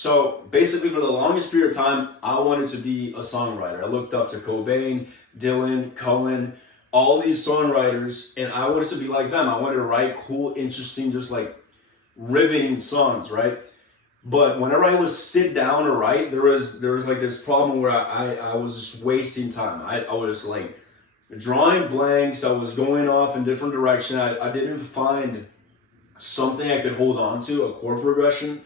So basically, for the longest period of time, I wanted to be a songwriter. I looked up to Cobain, Dylan, Cohen, all these songwriters, and I wanted to be like them. I wanted to write cool, interesting, just like riveting songs, right? But whenever I would sit down to write, there was like this problem where I was just wasting time. I was like drawing blanks. I was going off in different direction. I didn't find something I could hold on to, a chord progression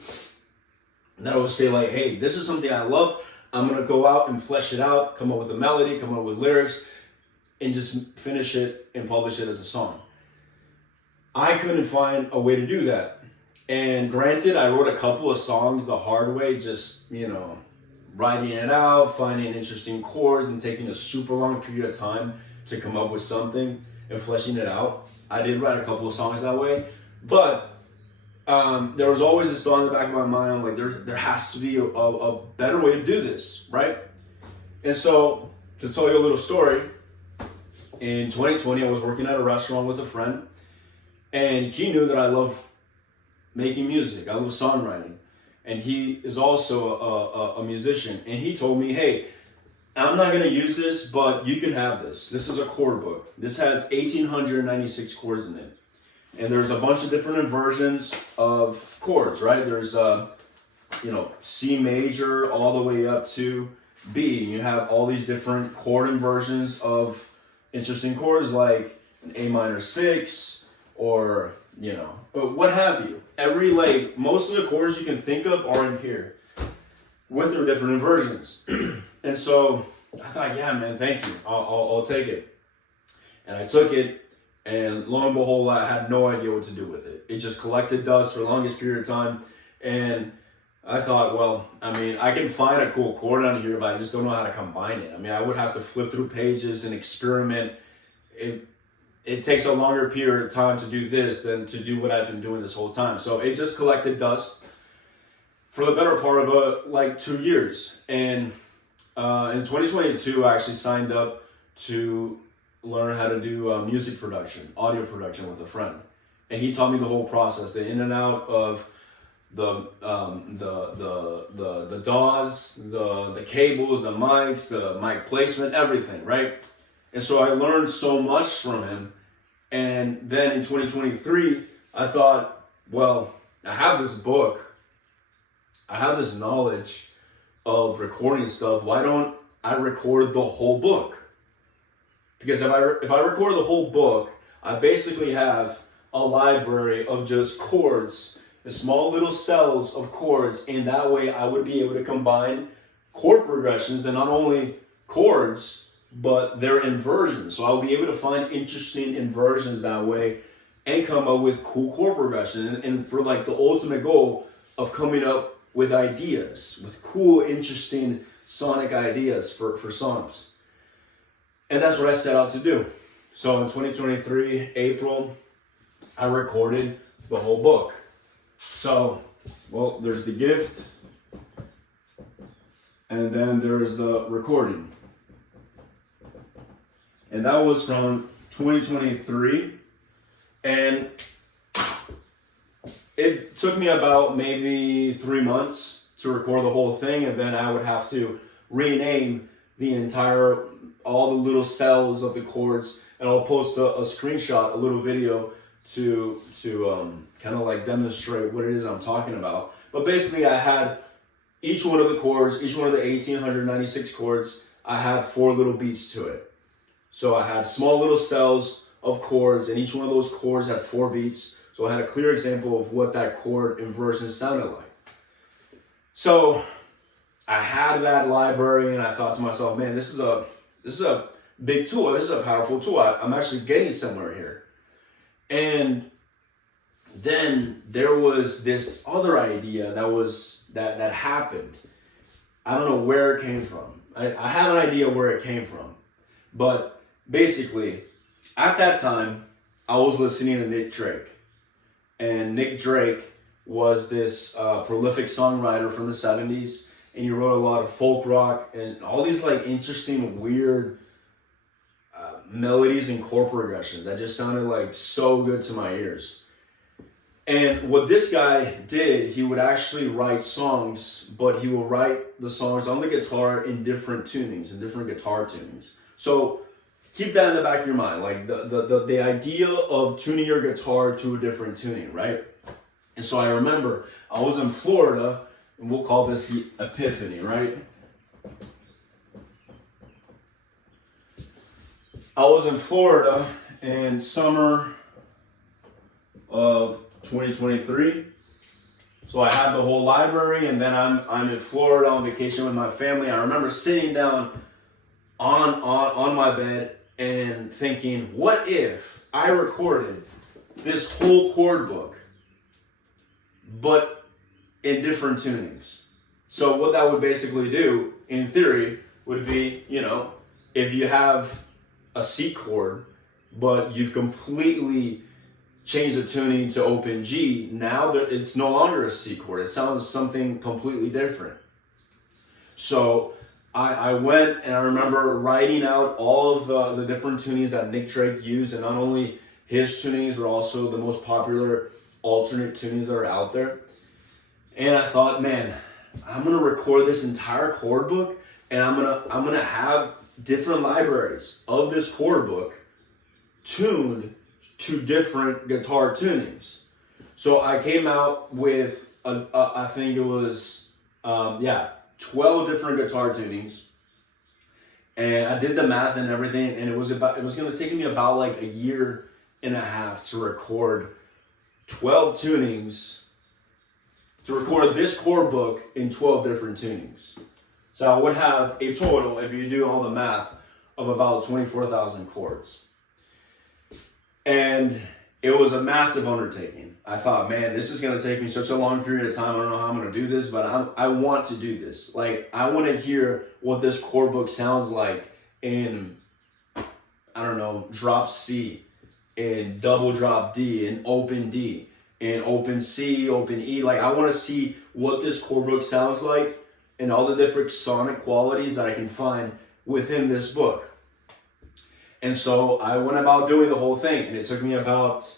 that I would say like, hey, this is something I love. I'm gonna go out and flesh it out, come up with a melody, come up with lyrics, and just finish it and publish it as a song. I couldn't find a way to do that. And granted, I wrote a couple of songs the hard way, just, writing it out, finding interesting chords, and taking a super long period of time to come up with something and fleshing it out. I did write a couple of songs that way, but there was always this thought in the back of my mind, I'm like, there has to be a better way to do this, right? And so, to tell you a little story, in 2020, I was working at a restaurant with a friend, and he knew that I love making music. I love songwriting. And he is also a musician. And he told me, hey, I'm not going to use this, but you can have this. This is a chord book. This has 1,896 chords in it. And there's a bunch of different inversions of chords, right? There's, C major all the way up to B. You have all these different chord inversions of interesting chords like an A minor 6 or, what have you. Most of the chords you can think of are in here with their different inversions. And so I thought, yeah, man, thank you. I'll take it. And I took it, and lo and behold, I had no idea what to do with it. It just collected dust for the longest period of time. And I thought, well, I can find a cool chord on here, but I just don't know how to combine it. I would have to flip through pages and experiment. It takes a longer period of time to do this than to do what I've been doing this whole time. So it just collected dust for the better part of 2 years. And in 2022, I actually signed up to learn how to do music production, audio production with a friend. And he taught me the whole process, the in and out of the DAWs, the cables, the mics, the mic placement, everything, right? And so I learned so much from him. And then in 2023, I thought, well, I have this book. I have this knowledge of recording stuff. Why don't I record the whole book? Because if I record the whole book, I basically have a library of just chords, the small little cells of chords, and that way I would be able to combine chord progressions and not only chords, but their inversions. So I'll be able to find interesting inversions that way and come up with cool chord progression. And for the ultimate goal of coming up with ideas, with cool, interesting sonic ideas for songs. And that's what I set out to do. So in 2023, April, I recorded the whole book. So, well, there's the gift, and then there's the recording. And that was from 2023. And it took me about maybe 3 months to record the whole thing. And then I would have to rename all the little cells of the chords. And I'll post a screenshot, a little video to kind of demonstrate what it is I'm talking about. But basically I had each one of the chords, each one of the 1,896 chords, I had 4 little beats to it. So I had small little cells of chords, and each one of those chords had 4 beats. So I had a clear example of what that chord inversion sounded like. So I had that library, and I thought to myself, man, this is a big tool. This is a powerful tool. I'm actually getting somewhere here. And then there was this other idea that happened. I don't know where it came from. I have an idea where it came from, but basically, at that time, I was listening to Nick Drake. And Nick Drake was this prolific songwriter from the 70s. And he wrote a lot of folk rock and all these interesting, weird melodies and chord progressions that just sounded so good to my ears. And what this guy did, he would actually write songs, but he will write the songs on the guitar in different tunings, in different guitar tunings. So keep that in the back of your mind, like the idea of tuning your guitar to a different tuning, right? And so I remember I was in Florida, and we'll call this the Epiphany, right? I was in Florida in summer of 2023. So I had the whole library, and then I'm in Florida on vacation with my family. I remember sitting down on my bed and thinking, what if I recorded this whole chord book, but in different tunings? So what that would basically do, in theory, would be, you know, if you have a C chord, but you've completely changed the tuning to open G, now it's no longer a C chord. It sounds something completely different. So I went, and I remember writing out all of the different tunings that Nick Drake used, and not only his tunings, but also the most popular alternate tunings that are out there. And I thought, man, I'm gonna record this entire chord book, and I'm gonna have different libraries of this chord book tuned to different guitar tunings. So I came out with I think it was 12 different guitar tunings, and I did the math and everything, and it was going to take me about like a year and a half to record 12 tunings, to record this chord book in 12 different tunings. So I would have a total, if you do all the math, of about 24,000 chords. And it was a massive undertaking. I thought, man, this is going to take me such a long period of time. I don't know how I'm going to do this, but I want to do this. Like, I want to hear what this chord book sounds like in, I don't know, drop C, in double drop D, in open D, in open C, open E. Like, I want to see what this chord book sounds like and all the different sonic qualities that I can find within this book. And so I went about doing the whole thing, and it took me about,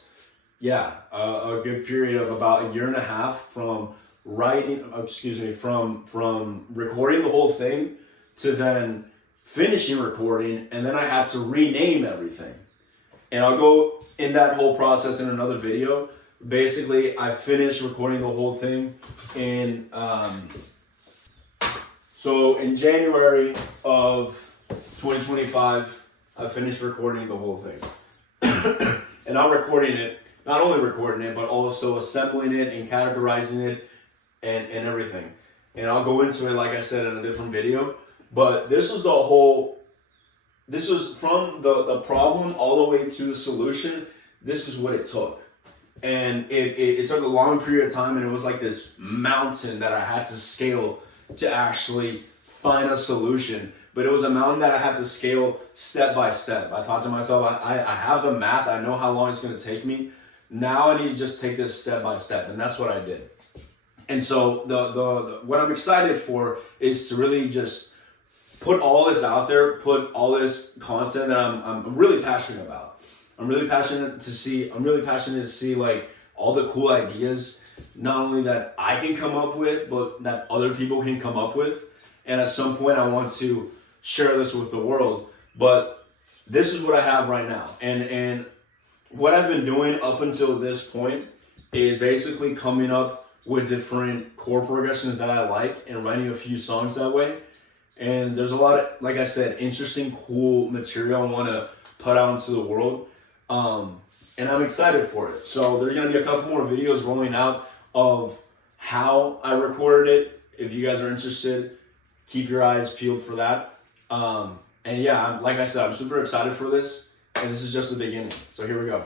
a good period of about a year and a half from from recording the whole thing to then finishing recording, and then I had to rename everything. And I'll go in that whole process in another video. Basically, I finished recording the whole thing in, so in January of 2025, I finished recording the whole thing. And not only recording it, but also assembling it and categorizing it and everything. And I'll go into it, like I said, in a different video. But this was from the problem all the way to the solution. This is what it took. And it took a long period of time, and it was like this mountain that I had to scale to actually find a solution. But it was a mountain that I had to scale step by step. I thought to myself, I have the math. I know how long it's going to take me. Now I need to just take this step by step. And that's what I did. And so what I'm excited for is to really just put all this out there, put all this content that I'm really passionate about. I'm really passionate to see like all the cool ideas, not only that I can come up with, but that other people can come up with. And at some point I want to share this with the world. But this is what I have right now. And what I've been doing up until this point is basically coming up with different chord progressions that I like and writing a few songs that way. And there's a lot of, like I said, interesting, cool material I want to put out into the world. And I'm excited for it. So there's going to be a couple more videos rolling out of how I recorded it. If you guys are interested, keep your eyes peeled for that. And yeah, like I said, I'm super excited for this. And this is just the beginning. So here we go.